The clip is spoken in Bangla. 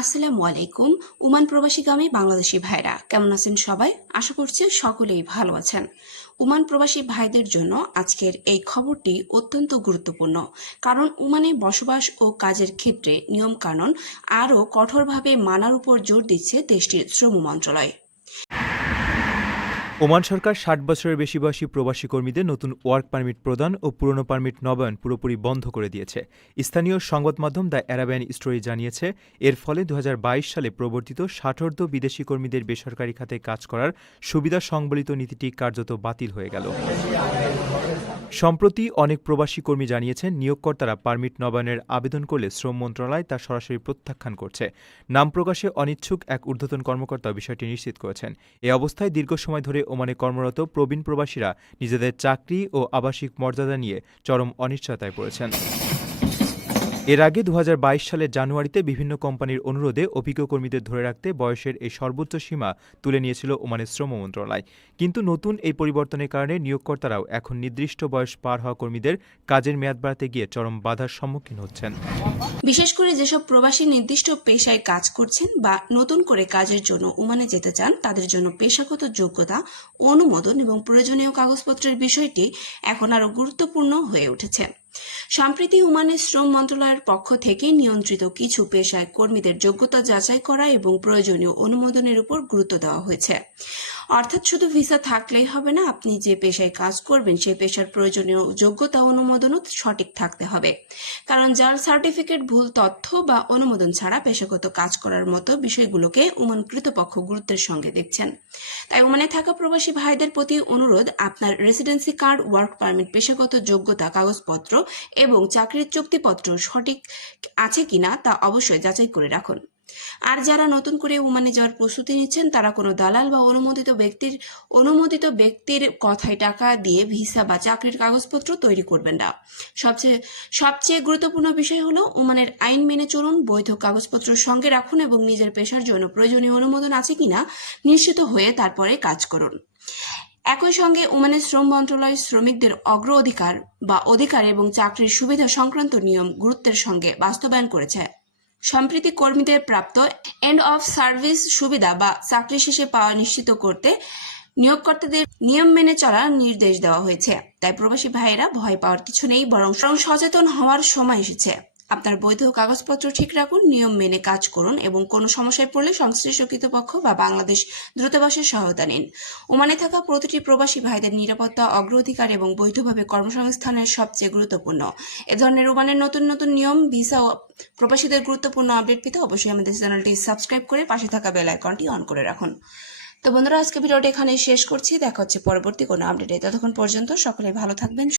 আসসালামু আলাইকুম। ওমান প্রবাসীগামী বাংলাদেশি ভাইরা কেমন আছেন সবাই? আশা করছি সকলেই ভালো আছেন। ওমান প্রবাসী ভাইদের জন্য আজকের এই খবরটি অত্যন্ত গুরুত্বপূর্ণ, কারণ ওমানে বসবাস ও কাজের ক্ষেত্রে নিয়মকানুন আরও কঠোরভাবে মানার উপর জোর দিচ্ছে দেশটির শ্রম মন্ত্রণালয়। ওমান সরকার ৬০ বছরের বেশি বয়সী প্রবাসী কর্মীদের নতুন ওয়ার্ক পারমিট প্রদান ও পুরনো পারমিট নবায়ন পুরোপুরি বন্ধ করে দিয়েছে। স্থানীয় সংবাদ মাধ্যম দ্য অ্যারাবিয়ান স্টোরি জানিয়েছে, এর ফলে ২০২২ সালে প্রবর্তিত ৬০ বিদেশি কর্মীদের বেসরকারি খাতে কাজ করার সুবিধা সংবলিত নীতিটি কার্যত বাতিল হয়ে গেল। সম্প্রতি অনেক প্রবাসী কর্মী জানিয়েছেন, নিয়োগকর্তারা পারমিট নবায়নের আবেদন করলে শ্রম মন্ত্রণালয় তা সরাসরি প্রত্যাখ্যান করছে। নাম প্রকাশে অনিচ্ছুক এক ঊর্ধ্বতন কর্মকর্তা বিষয়টি নিশ্চিত করেছেন। এ অবস্থায় দীর্ঘ সময় ধরে ওমানে কর্মরত প্রবীণ প্রবাসীরা নিজেদের চাকরি ও আবাসিক মর্যাদা নিয়ে চরম অনিশ্চয়তায় পড়েছেন। এর আগে ২০২২ সালের জানুয়ারিতে বিভিন্ন কোম্পানির অনুরোধে অভিজ্ঞ কর্মীদের ধরে রাখতে বয়সের এই সর্বোচ্চ সীমা তুলে নিয়েছিল ওমানের শ্রম মন্ত্রণালয়। কিন্তু নতুন এই পরিবর্তনের কারণে নিয়োগকর্তারাও এখন নির্দিষ্ট বয়স পার হওয়া কর্মীদের কাজের মেয়াদ বাড়াতে গিয়ে চরম বাধার সম্মুখীন হচ্ছেন। বিশেষ করে যেসব প্রবাসী নির্দিষ্ট পেশায় কাজ করছেন বা নতুন করে কাজের জন্য ওমানে যেতে চান, তাদের জন্য পেশাগত যোগ্যতা, অনুমোদন এবং প্রয়োজনীয় কাগজপত্রের বিষয়টি এখন আরও গুরুত্বপূর্ণ হয়ে উঠেছে। সম্প্রতি ওমানের শ্রম মন্ত্রণালয়ের পক্ষ থেকে নিয়ন্ত্রিত কিছু পেশায় কর্মীদের যোগ্যতা যাচাই করা এবং প্রয়োজনীয় অনুমোদনের উপর গুরুত্ব দেওয়া হয়েছে। অর্থাৎ শুধু ভিসা থাকলেই হবে না, আপনি যে পেশায় কাজ করবেন সেই পেশার প্রয়োজনীয় যোগ্যতা অনুমোদনও সঠিক থাকতে হবে। কারণ যার সার্টিফিকেট ভুল তথ্য বা অনুমোদন ছাড়া পেশাগত কাজ করার মতো বিষয়গুলোকে ওমান কর্তৃপক্ষ গুরুত্বের সঙ্গে দেখছেন। তাই ওমানে থাকা প্রবাসী ভাইদের প্রতি অনুরোধ, আপনার রেসিডেন্সি কার্ড, ওয়ার্ক পারমিট, পেশাগত যোগ্যতা কাগজপত্র এবং চাকরির চুক্তিপত্র সঠিক আছে কিনা তা অবশ্যই যাচাই করে রাখুন। আর যারা নতুন করে ওমানে যাওয়ার প্রস্তুতি নিচ্ছেন, তারা কোনো দালাল বা অনুমোদিত ব্যক্তির কথায় টাকা দিয়ে ভিসা বা চাকরির কাগজপত্র তৈরি করবেন না। সবচেয়ে গুরুত্বপূর্ণ বিষয় হলো, ওমানের আইন মেনে চলুন, বৈধ কাগজপত্র সঙ্গে রাখুন এবং নিজের পেশার জন্য প্রয়োজনীয় অনুমোদন আছে কিনা নিশ্চিত হয়ে তারপরে কাজ করুন। একই সঙ্গে ওমানের শ্রম মন্ত্রণালয় শ্রমিকদের অধিকার এবং চাকরির সুবিধা সংক্রান্ত নিয়ম গুরুত্বের সঙ্গে বাস্তবায়ন করেছে। সম্প্রতি কর্মীদের প্রাপ্ত এন্ড অফ সার্ভিস সুবিধা বা চাকরি শেষে পাওয়া নিশ্চিত করতে নিয়োগকর্তাদের নিয়ম মেনে চলার নির্দেশ দেওয়া হয়েছে। তাই প্রবাসী ভাইয়েরা ভয় পাওয়ার কিছু নেই, বরং সচেতন হওয়ার সময় এসেছে। আপনার বৈধ কাগজপত্র ঠিক রাখুন, নিয়ম মেনে কাজ করুন এবং কোনো সমস্যায় পড়লে সংশ্লিষ্ট কর্তৃপক্ষ বা বাংলাদেশ দূতাবাসের সহায়তা নিন। ওমানে থাকা প্রতিটি প্রবাসী ভাইদের নিরাপত্তা, অগ্রাধিকার এবং বৈধভাবে কর্মসংস্থানের সবচেয়ে গুরুত্বপূর্ণ। এ ধরনের ওমানের নতুন নতুন নিয়ম, ভিসা ও প্রবাসীদের গুরুত্বপূর্ণ আপডেট পেতে অবশ্যই আমাদের চ্যানেলটি সাবস্ক্রাইব করে পাশে থাকা বেল আইকনটি অন করে রাখুন। তো বন্ধুরা, আজকে ভিডিওটি এখানেই শেষ করছি। দেখা হচ্ছে পরবর্তী কোনো আপডেটে। ততক্ষণ পর্যন্ত সকলে ভালো থাকবেন।